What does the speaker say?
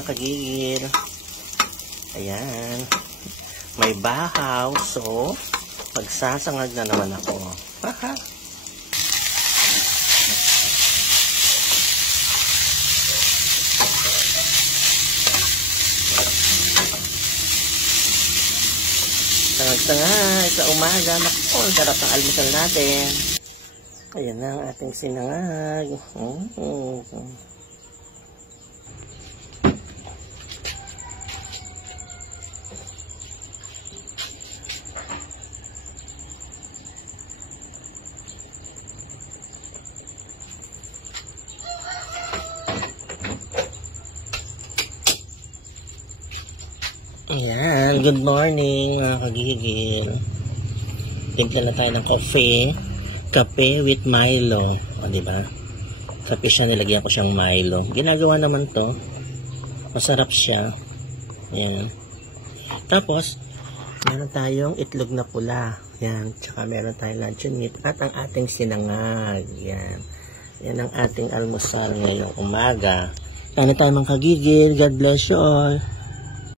mga kagigil. Ayan. May bahaw. So, magsasangag na naman ako. Haha. Sangag-sangag sa umaga. Naku, ang sarap ng almusal natin. Ayan na ang ating sinangag. Ayan, good morning mga kagigil. Timpla na tayo ng coffee. Kape with Milo. O, diba? Kape siya, nilagyan ko siyang Milo. Ginagawa naman to. Masarap siya. Ayan. Tapos, meron tayong itlog na pula. Ayan. Tsaka meron tayong luncheon meat. At ang ating sinangag. Ayan. Yan ang ating almusal ngayong umaga. Ano tayo mga kagigil. God bless you all.